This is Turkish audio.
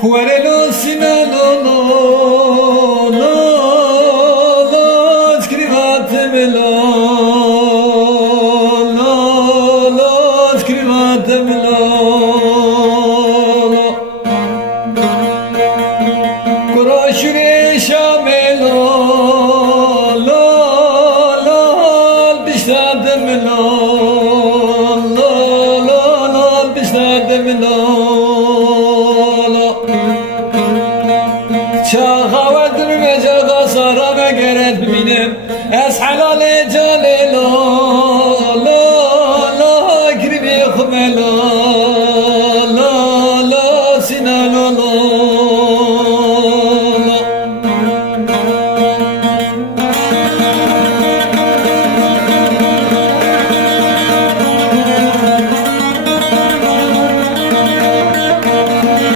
Huarelo sinalo lo lo lo scrivatemelo lo lo scrivatemelo Conoscere sciamelo lo lo bistatemelo lo lo lo bistatemelo شاخوات المجاغ صار بقرت بمينم اسحل على جالي لا لا لا قربي خملا لا لا سنا لا لا